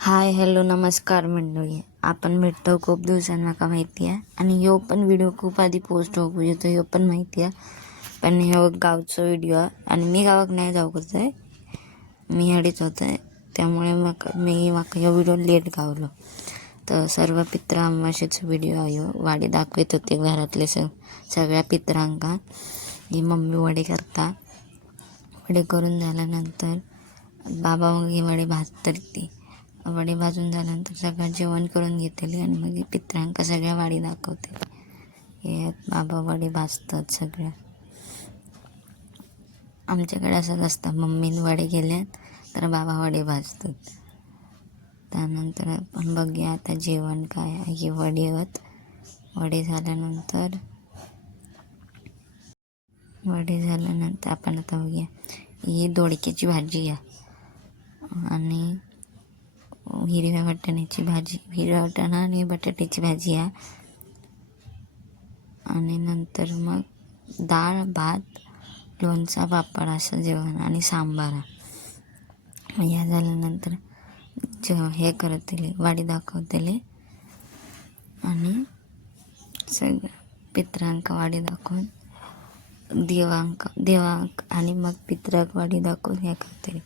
Hi hello नमस्कार मंडळी. आपण भेटतो खूप दिवसांना का माहिती आहे. आणि ह्यो पण व्हिडिओ खूप आधी पोस्ट होऊ येतो ह्यो पण माहिती आहे. पण ह्यो गावचा व्हिडिओ आहे आणि मी गावाक नाही जाऊ करत आहे, मी हडीच होत आहे. त्यामुळे माका ह्यो व्हिडिओ लेट गावलो. तर सर्व पित्र अमावास्येचो व्हिडिओ आहे. वाडी दाखवत होते घरातले सगळ्या पित्रांका. ही मम्मी वडे करता. वडे करून झाल्यानंतर बाबा मग ही वडे भाजतात. ती वडी भाजून झाल्यानंतर सगळं जेवण करून घेतली आणि मग पित्रांका सगळ्या वाडी दाखवते. हे बाबा वडी भाजतात सगळ्या. आमच्याकडे असंच असतं, मम्मीने वडे केल्यात तर बाबा वडे भाजतात. त्यानंतर आपण बघूया आता जेवण काय आहे. हे वडे आहेत. वडे झाल्यानंतर आपण आता बघूया. ही दोडक्याची भाजी आहे आणि हिरव्या वाटाण्याची भाजी, हिरव्या वाटाणा आणि बटाट्याची भाजी आहे. आणि नंतर मग डाळ भात लोणचा पापड असं जेवण आणि सांबार. या झाल्यानंतर हे करत दिले, वाडी दाखवतले आणि सगळं पित्रांका वाडी दाखवून देवांक आणि मग पित्राक वाडी दाखवून हे करतले.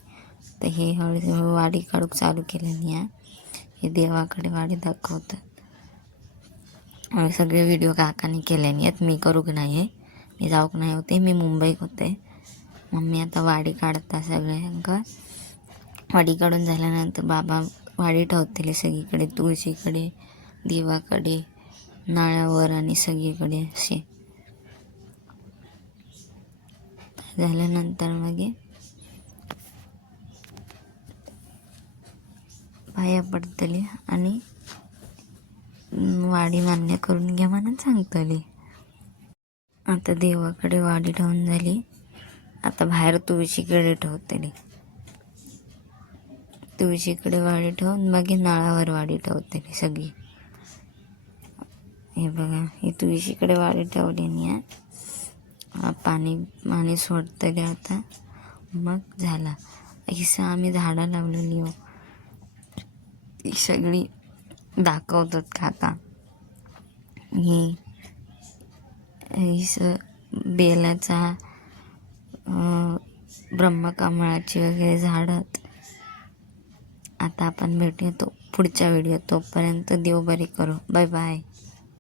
तर हे हळूहळू वाडी काढूक चालू केल्याने हे देवाकडे वाडी दाखवतात. आणि सगळे व्हिडिओ काकाने केल्याने आहेत, मी करूक नाही आहे. मी जाऊक नाही होते, मी मुंबईत होते. मम्मी आता वाडी काढता सगळ्यांका. वाडी काढून झाल्यानंतर बाबा वाडी ठेवतले सगळीकडे, तुळशीकडे, देवाकडे, नाळ्यावर आणि सगळीकडे असे. झाल्यानंतर मग पाया पडतले आणि वाडी मान्य करून घ्या म्हणून सांगतली. आता देवाकडे वाडी ठेवून झाली. आता बाहेर तुळशीकडे ठेवतली. तुळशीकडे वाडी ठेवून मग नळावर वाडी ठेवतली सगळी. हे बघा, ही तुळशीकडे वाडी ठेवली. पाणी सोडतले आता. मग झाला. हिसं आम्ही झाडं लावलेली हो, ती सगळी दाखवतात काका. ही बेलाचा, ब्रह्मकमळाची वगैरे झाडात. आता आपण भेटूया पुढच्या व्हिडिओ. तोपर्यंत देव बरी करो. Bye bye.